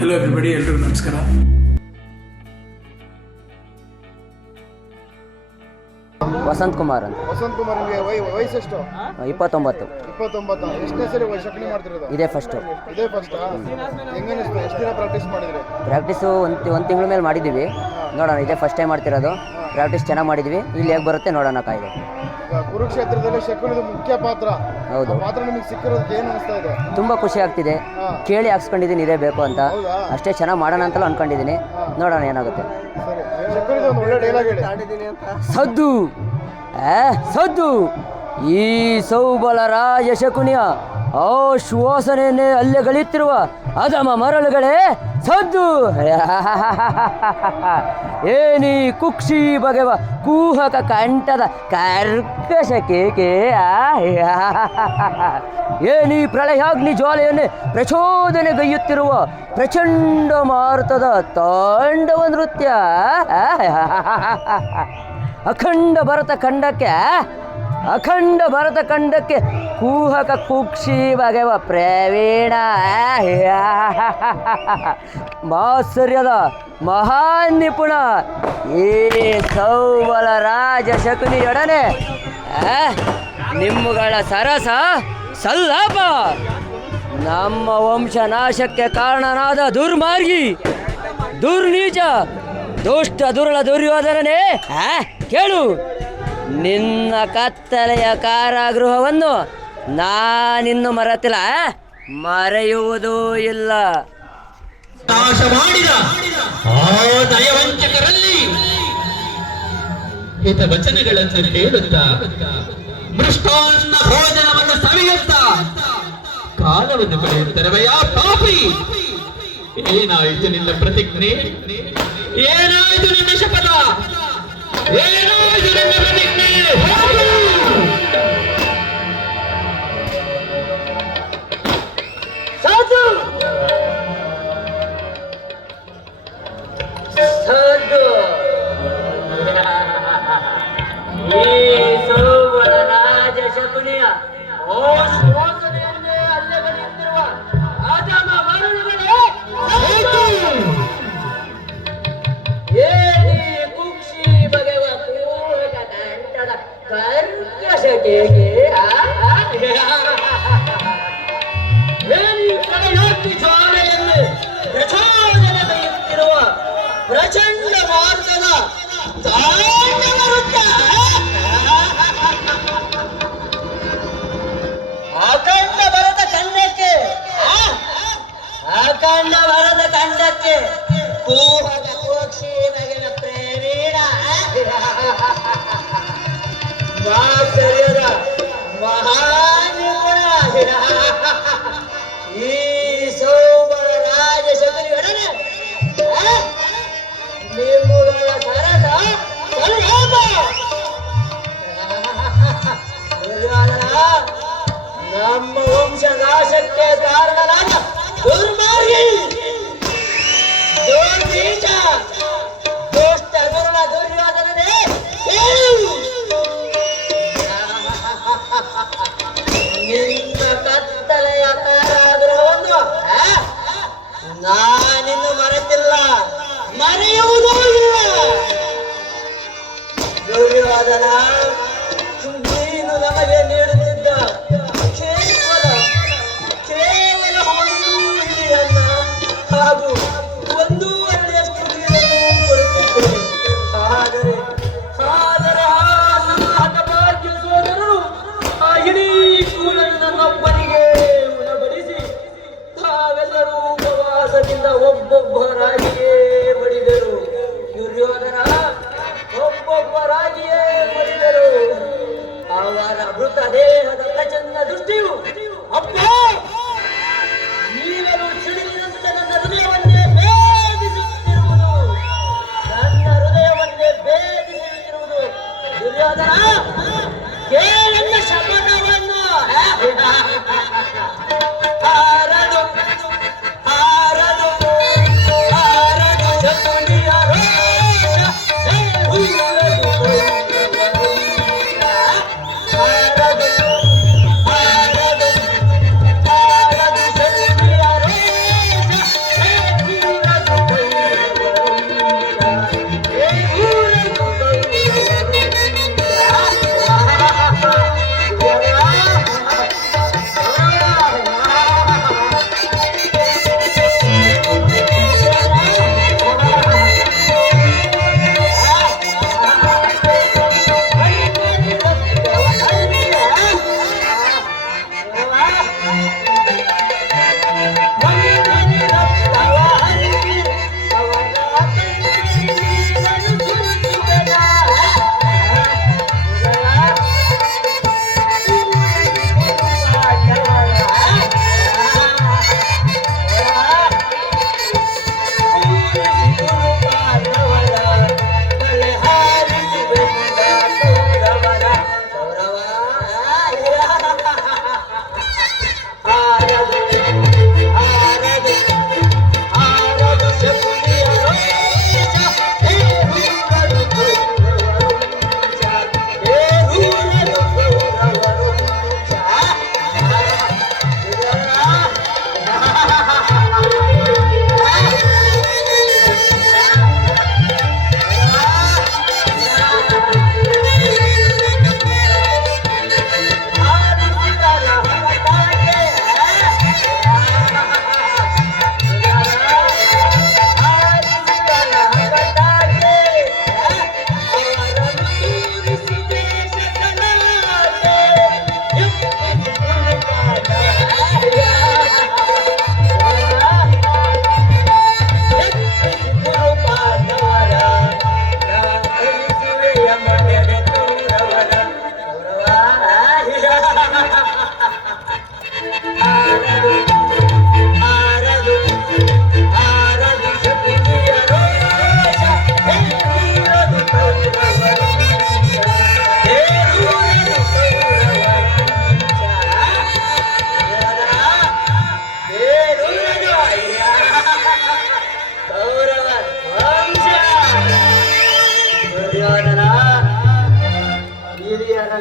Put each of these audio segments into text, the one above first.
Hello everybody, ಎಲ್ರಿಗೂ ನಮಸ್ಕಾರ. ವಸಂತ್ ಕುಮಾರ್ ಅಂತ. ವಸಂತ್ ಕುಮಾರ್, ನಿಮಗೆ ವಯಸ್ಸೆಷ್ಟು? 29. 29. ಎಷ್ಟನೇ ಸರಿ ಶಕುನಿ ಮಾಡ್ತಿರೋದು? ಇದೇ ಫಸ್ಟು. ಹೆಂಗನಿಸ್ತು? ಎಷ್ಟು ದಿನ ಪ್ರಾಕ್ಟೀಸ್ ಮಾಡಿದ್ರಿ? ಪ್ರಾಕ್ಟೀಸು ಒಂದು ತಿಂಗಳ ಮೇಲೆ ಮಾಡಿದ್ದೀವಿ. ನೋಡೋಣ, ಇದೇ ಫಸ್ಟ್ ಟೈಮ್ ಮಾಡ್ತಿರೋದು. ಪ್ರಾಕ್ಟೀಸ್ ಚೆನ್ನಾಗಿ ಮಾಡಿದ್ವಿ. ಇಲ್ಲಿ ಹೇಗೆ ಬರುತ್ತೆ ನೋಡೋಣ ಕಾಯ್ದೆ. ಕುರುಕ್ಷೇತ್ರದಲ್ಲಿ ಶಕುನಿದು ಮುಖ್ಯ ಪಾತ್ರ. ಹೌದು. ಪಾತ್ರ ನಿಮಗೆ ಸಿಕ್ಕಿರೋದಕ್ಕೆ ಏನು ಅನಿಸ್ತಾ ಇದೆ? ತುಂಬ ಖುಷಿ ಆಗ್ತಿದೆ. ಕೇಳಿ ಹಾಕ್ಸ್ಕೊಂಡಿದ್ದೀನಿ ಇದೇ ಬೇಕು ಅಂತ. ಅಷ್ಟೇ ಚೆನ್ನಾಗಿ ಮಾಡೋಣ ಅಂತಲೂ ಅಂದ್ಕೊಂಡಿದ್ದೀನಿ. ನೋಡೋಣ ಏನಾಗುತ್ತೆ. ಸರಿ, ಶಕುನಿದು ಒಂದು ಒಳ್ಳೆ ಡೈಲಾಗ್ ಹೇಳಿ. ಸದ್ದು ಸದ್ದು ಈ ಸೌಬಲ ರಾಜ ಶಕುನಿಯ ಆಶ್ವಾಸನೆಯನ್ನೇ ಅಲ್ಲೆಗಳೆಯುತ್ತಿರುವ ಅಧಮ ಮರಳುಗಳೇ ಸದ್ದು. ಏನಿ ಕುಕ್ಷಿ ಬಗೆವ ಕೂಹಕ ಕಂಠದ ಕರ್ಕಶ ಕೇಕೆ. ಏನಿ ಪ್ರಳಯಾಗ್ನಿ ಜ್ವಾಲೆಯನ್ನೇ ಪ್ರಚೋದನೆಗೈಯುತ್ತಿರುವ ಪ್ರಚಂಡ ಮಾರುತದ ತಾಂಡವ ನೃತ್ಯ. ಅಖಂಡ ಭರತ ಖಂಡಕ್ಕೆ ಕೂಹಕ ಕುಕ್ಷಿ ಬಗೆವ ಪ್ರವೀಣ. ಮಾತ್ಸರ್ಯದ ಮಹಾನ್ ನಿಪುಣ ಈ ಸೌಬಲ ರಾಜ ಶಕುನಿಯೊಡನೆ ನಿಮ್ಮಗಳ ಸರಸ ಸಲ್ಲಾಪ. ನಮ್ಮ ವಂಶ ನಾಶಕ್ಕೆ ಕಾರಣನಾದ ದುರ್ಮಾರ್ಗಿ, ದುರ್ನೀಚ, ದುಷ್ಟ ದುರುಳ ದುರ್ಯೋಧನನೇ, ಕೇಳು, ನಿನ್ನ ಕತ್ತಲೆಯ ಕಾರಾಗೃಹವನ್ನು ನಾನಿನ್ನು ಮರೆತಿಲ್ಲ, ಮರೆಯುವುದೂ ಇಲ್ಲ. ನಾಶ ಮಾಡಿದ ಆ ನಯವಂಚಕರಲ್ಲಿ ಹಿತವಚನಗಳನ್ನು ಕೇಳುತ್ತಾ ಮೃಷ್ಟಾನ್ನ ಭೋಜನವನ್ನು ಸವಿಯುತ್ತಾ ಕಾಲವನ್ನು ಕಳೆಯುತ್ತರವಯ್ಯ ಪಾಪಿ. ಏನಾಯಿತು ನಿನ್ನ ಪ್ರತಿಜ್ಞೆ? ಏನಾಯಿತು ನಿನ್ನ ಶಪಥ? ಏನಾಯಿತು ನಿನ್ನ ಪ್ರತಿಜ್ಞೆ? ಸಾಧು ಸಾಧು ಈ ಸೌಬಲ ರಾಜ ಶಕುನಿಯ ಆಶ್ವಾಸನೆಯನ್ನೇ ಅಲ್ಲೆಗಳೆಯುತ್ತಿರುವ ಅಧಮ ಮರಳುಗಳೇ ಏನಿ ಕುಕ್ಷಿ ಬಗೆವ ಕೂಹಕ ಕಂಠದ ಕರ್ಕಶ ಕೇಕೆ. ಏನಿ ಪ್ರಳಯಾಗ್ನಿ ಜ್ವಾಲೆಯನ್ನೇ ಪ್ರಚೋದನೆಗೈಯುತ್ತಿರುವ ಪ್ರಚಂಡ ಮಾರುತದ ತಾಂಡವ ನೃತ್ಯ. ಅಖಂಡ ಭರತ ಖಂಡಕ್ಕೆ ಕೂಹಕ ಕುಕ್ಷಿ ಬಗೆವ ಪ್ರವೀಣ. ಮಾತ್ಸರ್ಯದ ಮಹಾನ್ ನಿಪುಣ ಈ ಸೌಬಲ ರಾಜ ಶಕುನಿಯೊಡನೆ ನಿಮ್ಮಗಳ ಸರಸ ಸಲ್ಲಾಪ. ನಮ್ಮ ವಂಶ ನಾಶಕ್ಕೆ ಕಾರಣನಾದ ದುರ್ಮಾರ್ಗಿ, ದುರ್ನೀಚ, ದುಷ್ಟ ದುರುಳ ದುರ್ಯೋಧನನೇ, ನಿನ್ನ ಕತ್ತಲೆಯ ಕಾರಾಗೃಹವನ್ನು ನಾನಿನ್ನು ಮರೆತಿಲ್ಲ, ಮರೆಯುವುದೂ ಇಲ್ಲ. ದುರ್ಯೋಧನ, ನೀನು ನಮಗೆ ನೀಡುತ್ತಿದ್ದ ಕೇವಲ ಒಂದು ಹಿಡಿಯನ್ನ ಹಾಗೂ ಒಂದು ಒಳ್ಳೆಯಷ್ಟು ನೀರನ್ನು ಕೊಡುತ್ತಿದ್ದೆ. ಆದರೆ ನನ್ನ ಹಠಭಾಗ್ಯ ಸೋದರರು ಆ ಇಡೀ ಕೂಲನ್ನು ನನ್ನೊಬ್ಬನಿಗೆ ಉಣಬಡಿಸಿ ತಾವೆಲ್ಲರೂ ಉಪವಾಸದಿಂದ ಒಬ್ಬೊಬ್ಬರಾಗಿಯೇ ಬಡಿದರು. ದುರ್ಯೋಧನ ಒಬ್ಬೊಬ್ಬರಾಗಿಯೇ ಬಡಿದರು. ಅವರ ಮೃತ ದೇಹದ ಪ್ರಚಂಡ ದೃಷ್ಟಿಯು ಅಪ್ಪ ನೀವನು ಸಿಡಿಲಿನಂತೆ ನನ್ನ ಹೃದಯವನ್ನೇ ಭೇದಿಸುತ್ತಿರುವುದು, ನನ್ನ ಹೃದಯವನ್ನೇ ಭೇದಿಸುತ್ತಿರುವುದು. ದುರ್ಯೋಧನ, ಕೇಳನ್ನ ಶಪಥವನ್ನು. ಹಾರದು ಹಾರದು ಹಾರದು ಶಕುನಿಯ ರೋಷ ಹಾರದು ಹಾರದು ಶಕುನಿಯ ರೋಷ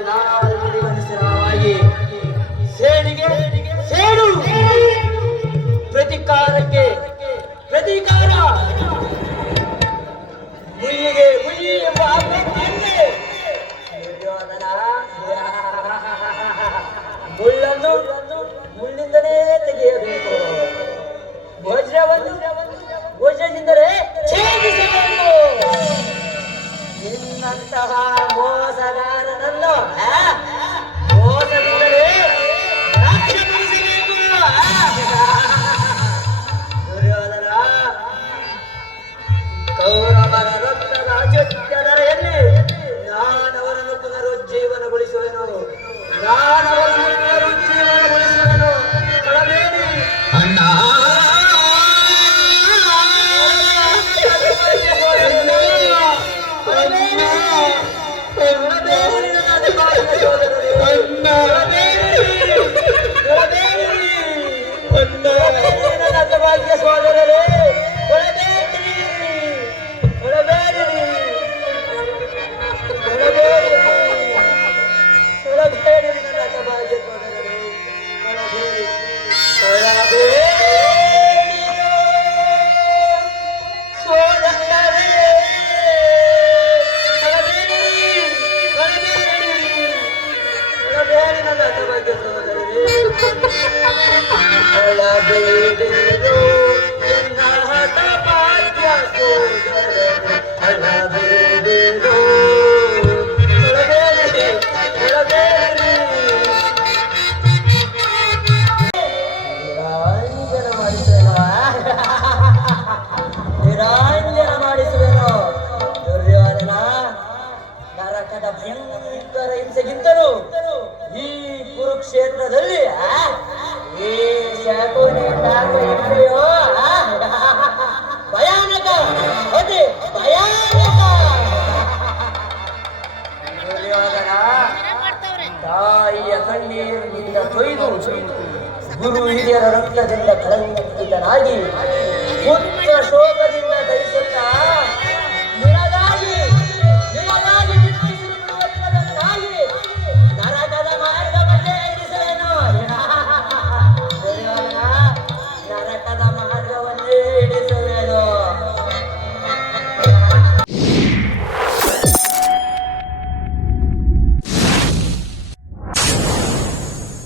ನಾನಾವಳಿಗನುಸಾರವಾಗಿ ಸೇಡಿಗೆ ಸೇಡು, ಪ್ರತಿಕಾರಕ್ಕೆ ಪ್ರತಿಕಾರ, ಮುಯ್ಯಿಗೆ ಮುಯ್ಯಿ ಎಂಬ ಆಜ್ಞೆ. ದುರ್ಯೋಧನ ಮುಳ್ಳನ್ನು ಮುಳ್ಳಿಂದಲೇ ತೆಗೆಯಬೇಕು, ವಜ್ರವನ್ನು ವಜ್ರದಿಂದಲೇ ಛೇದಿಸಬೇಕು. ನಿನ್ನಂತಹ ಮೋಸಗಾರನನ್ನು ಮೋಸದಿಂದಲೇ ರಕ್ಷಿಸಬೇಕು. ದುರ್ಯೋಧನ, ಕೌರವರ ರಕ್ತದ ಅಚಟ್ಯದರೆಯಲ್ಲಿ ನಾನವರನ್ನು ಪುನರುಜ್ಜೀವನಗೊಳಿಸುವೆನು, ನಾನವರನ್ನು ಪುನರುಜ್ಜೀವನಗೊಳಿಸುವೆನು. ಕಳಬೇಡಿ ಅಣ್ಣ. ಭಾಗ್ಯ ಸೋದರರೇ, ನಿರಾಂಜನ ಮಾಡಿಸುವೆನು. ದುರ್ಯೋಧನ, ನರಕದ ಭಯಂಕರ ಹಿಂಸೆಗಿಂತಲೂ ಈ ಕುರುಕ್ಷೇತ್ರದಲ್ಲಿ ಈ ಶಕುನಿಯಿಂದಾಗುವ ಹಿಂಸೆಯೋ ಭಯಾನಕ, ಅತಿ ಭಯಾನಕ. ದುರ್ಯೋಧನ, ತಾಯಿಯ ಕಣ್ಣೀರಿನಿಂದ ತೊಯ್ದು ಗುರು ಹಿರಿಯರ ರಕ್ತದಿಂದ ಕಳಂಕ